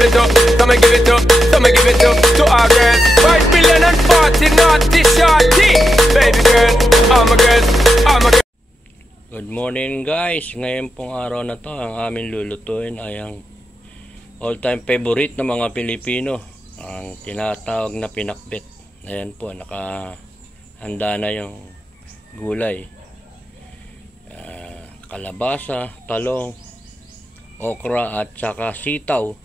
give it up, come and give it up, come and give it up to our girls. 5 million and 40 naughty shorty. Baby girl, all my girls, all my girls. Good morning guys. Ngayon pong araw na to, ang aming lulutuin ay ang all-time favorite ng mga Pilipino, ang tinatawag na pinakbet. Ayan po, nakahanda na yung gulay. Kalabasa, talong, okra at saka sitaw.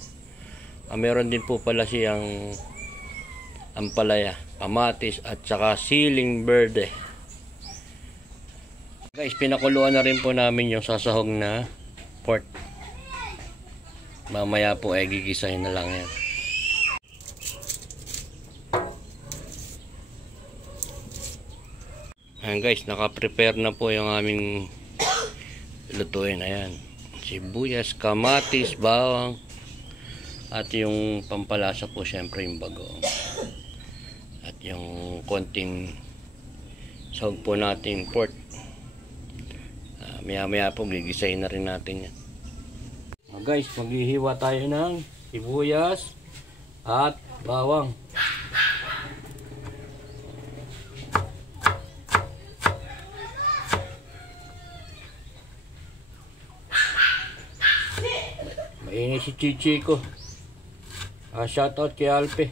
Meron din po pala siyang ampalaya, kamatis at saka siling verde. Guys, pinakuluan na rin po namin yung sasahog na pork. Mamaya po ay gigisahin na lang yan. Ayan guys, naka-prepare na po yung aming lutuin. Ayan, sibuyas, kamatis, bawang, at yung pampalasa po syempre yung bagong. At yung konting sahog po natin pork. Maya po gigisahin na rin natin yan. Guys, maghihiwa tayo ng sibuyas at bawang. Mainit si Chichi ko. Shoutout kay Alpe.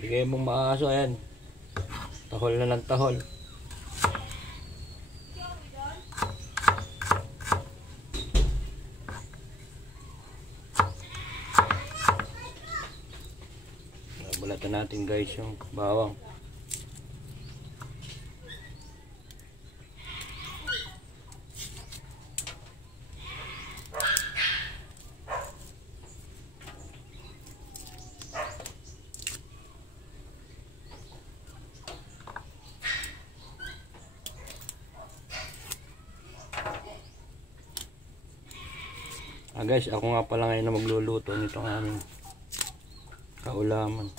Bigay mong maaso. Ayan, tahol na ng tahol. Bulatan natin guys yung bawang. Guys, ako nga pala ngayon na magluluto nitong aming kaulaman.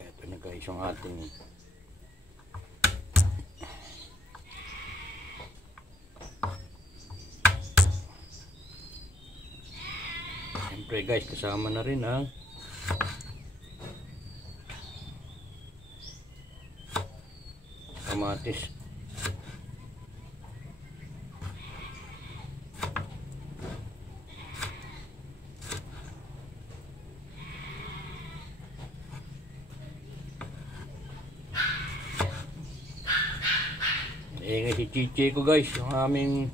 Ito na guys yung ating siyempre guys, kasama na rin ang kamatis. Ngayon si Chichi ko guys, yung aming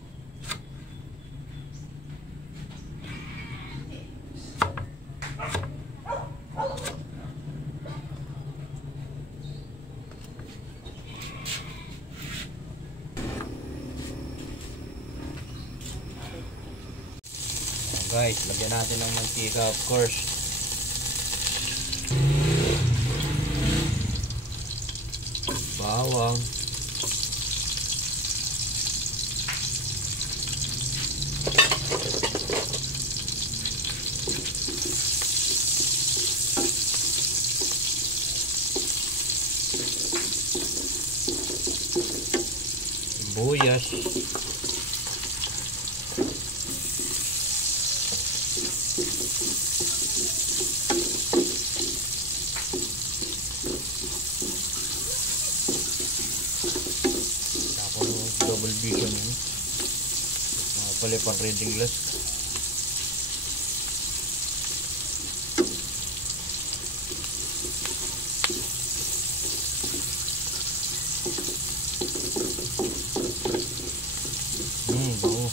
guys, lagyan natin ng mantika of course. Bawang. Sibuyas. Double vision yun. Pala pang reading glass. Bango.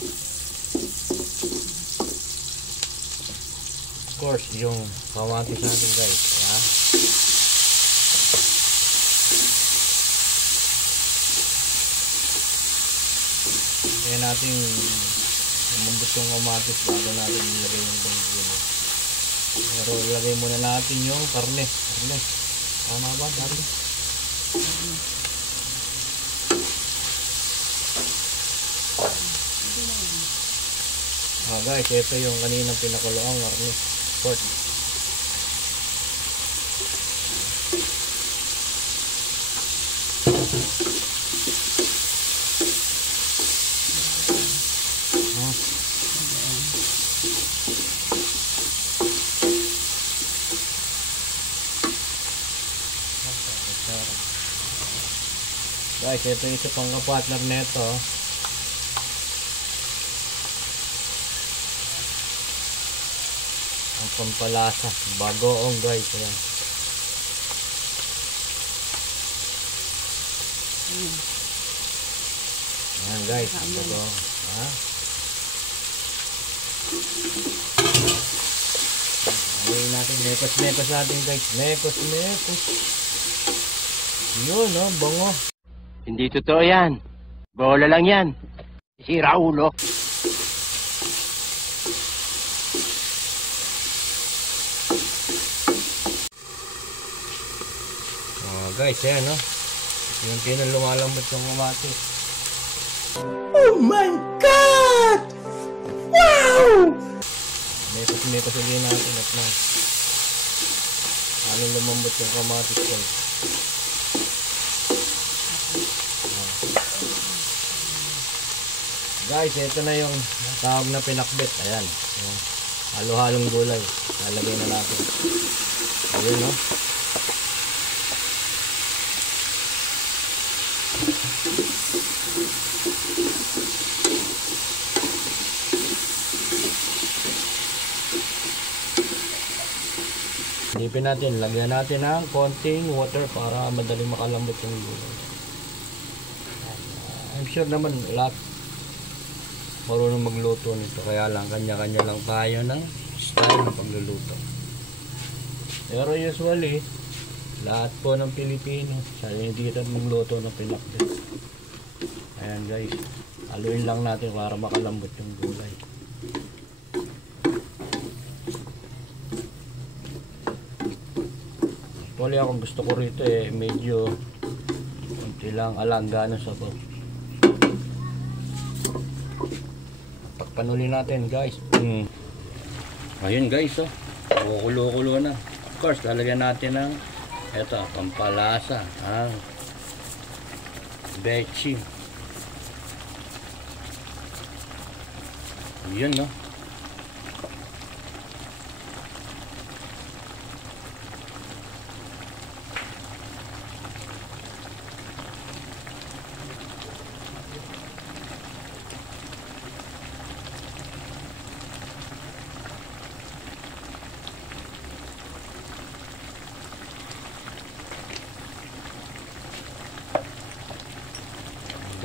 Of course, yung kamatis natin guys. Ayan. Kaya natin umambot yung kamatis bago natin ilagay yung banggolo. Pero ilagay muna natin yung karne. Tama ba? Karne? Guys, ito yung kaninang pinakuluang garnish pork. Guys, ito yung isa pang partner neto. Ang pampalasa, bagoong guys. Ayan. Ayan guys, bagoong. Ha? Ayan natin, mekos natin guys. Mekos. Yun, no? Bango. Hindi totoo yan. Bola lang yan. Sira ulo. Guys, ayan, no? Yung lumalambot yung kamatis. Oh my God! Wow! Mekos ulit natin at na. Ano lumambot yung kamatis guys. Guys, ito na yung tawag na pinakbet. Ayan. Yung halo-halong gulay. Lalagay na natin. Ayun, no? Lipin natin. Lagyan natin ng konting water para madaling makalambot yung gulay. I'm sure naman lahat marunong magluto nito, kaya lang kanya-kanya lang tayo ng style ng pagluluto. Pero usually lahat po ng Pilipino sabi hindi tayo magluto ng pinakbet. Ayan guys, haluin lang natin para makalambot yung gulay. Actually akong gusto ko rito medyo konti lang alanggana sa sabaw. Panuli natin guys. Ayun guys, oh. Kukulo-kulo na. Of course, lalagyan natin ng eto, pampalasa, ang bechi. Yun, no?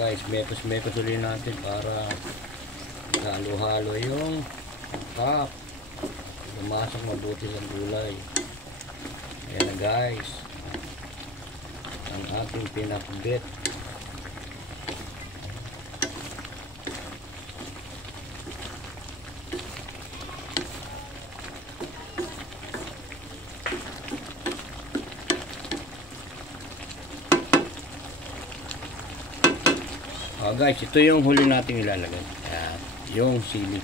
Guys, mekos ulit natin para halo-halo yung kap. Lumasok mabuti sa gulay. Ayan na guys, ang ating pinakbet. Guys, ito yung huli natin ilalagay. Yung sili.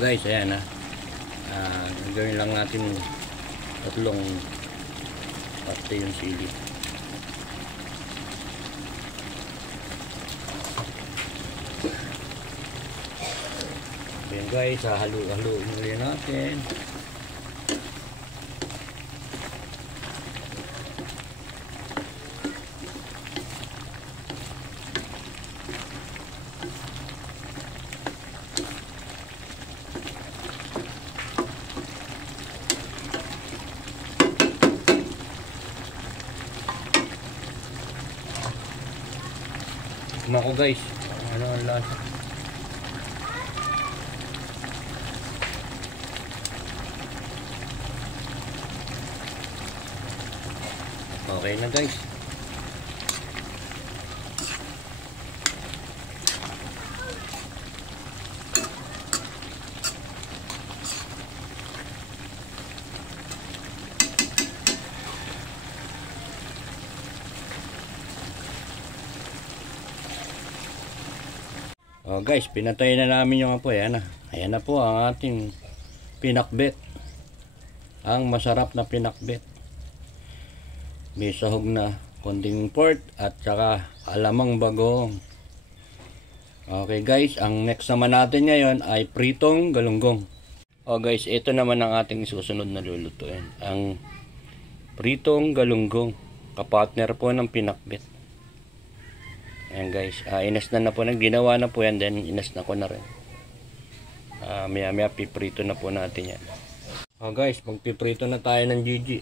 Guys, ayan gagawin lang natin tatlong parte yung sili. Ayan guys, halo-halo muli natin. Nako guys, ano ang lasa? Okay na guys. Oh guys, pinatay na namin yung apoy. Ayan na. Ayan na po ang ating pinakbet. Ang masarap na pinakbet. May sahog na konting pork at saka alamang bagoong. Okay guys, ang next naman natin ngayon ay pritong galunggong. Oh guys, ito naman ang ating susunod na lulutuin. Ang pritong galunggong. Kapartner po ng pinakbet. Ayan guys, inas na po. Ginawa na po yan, then inas na ko na rin. Maya maya piprito na po natin yan. Guys, magpiprito na tayo ng Gigi.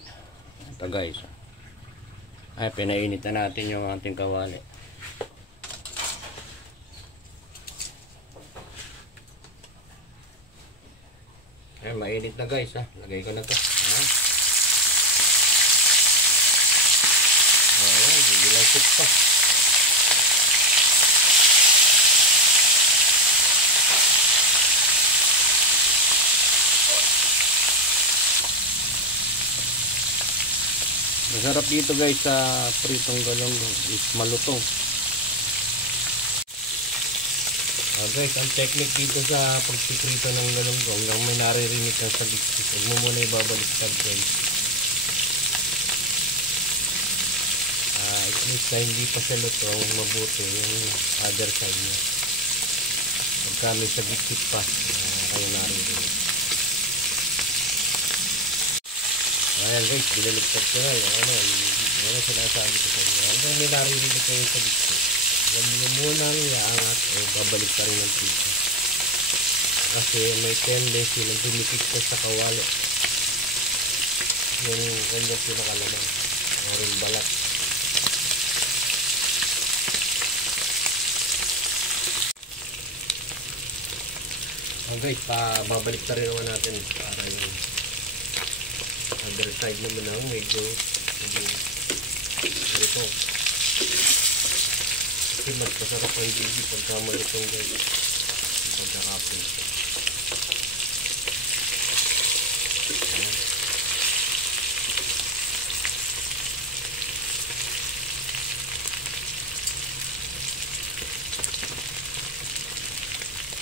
Ito guys. Ay, pinainit na natin yung ating kawali. Ay, mainit na guys ha. Lagay ko na to. Ayan, hindi lang sit pa. Masarap dito guys sa pritong galunggong is malutong. Guys, ang technique dito sa pagpiprito ng galunggong, yung may naririnig kang sagik-sik, huwag mo muna ibabaliktad guys. At least na hindi pa siya lutong mabuti yung other side niya. Pagka may sagik-sik pa, kayo naririnig. Ayan guys, binaligtad ko na yung ano sinasabi ko sa inyo. Hanggang may naririnig kayo sa dito. Huwag nyo munang iaangat o babalik ka rin ng pizza. Kasi may tendency na dumikit ka sa kawali. Yung kanyang pinakalaman. O rin balat. Guys, babalik ka rin naman natin para yung other side naman ang medyo ito kasi mas masarap ang Gigi pagka malutong guys pagkakapin.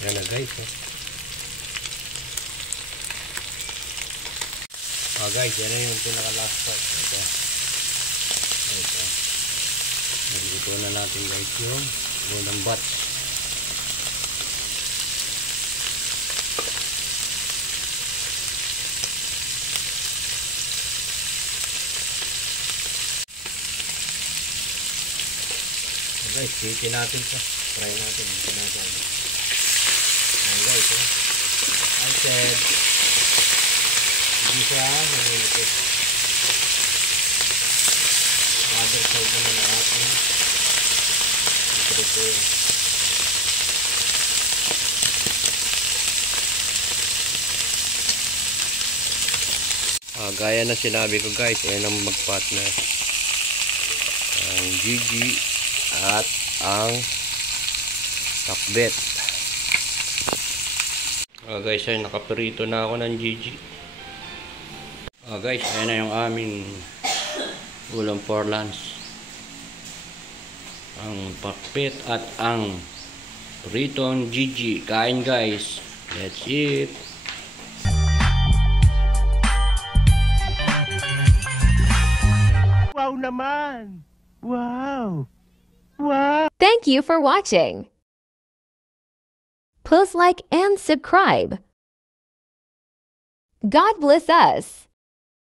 Ayan na guys guys, yan na yung pinaka last part. Ito. Nandito na natin guys yung unang batch. Guys, pitin natin ito. Try natin. Ayan guys, I said hindi siya nangilipit. Other side naman na ating prepare. Gaya na sinabi ko guys, ayan ang magpartner. Ang Gigi at ang takbet. Guys, ay nakaprito na ako ng Gigi. Guys, ayan na yung aming ulam for lunch. Ang pakpit at ang pritong Gigi. Kain guys. That's it. Wow naman! Wow! Wow! Thank you for watching. Please like and subscribe. God bless us.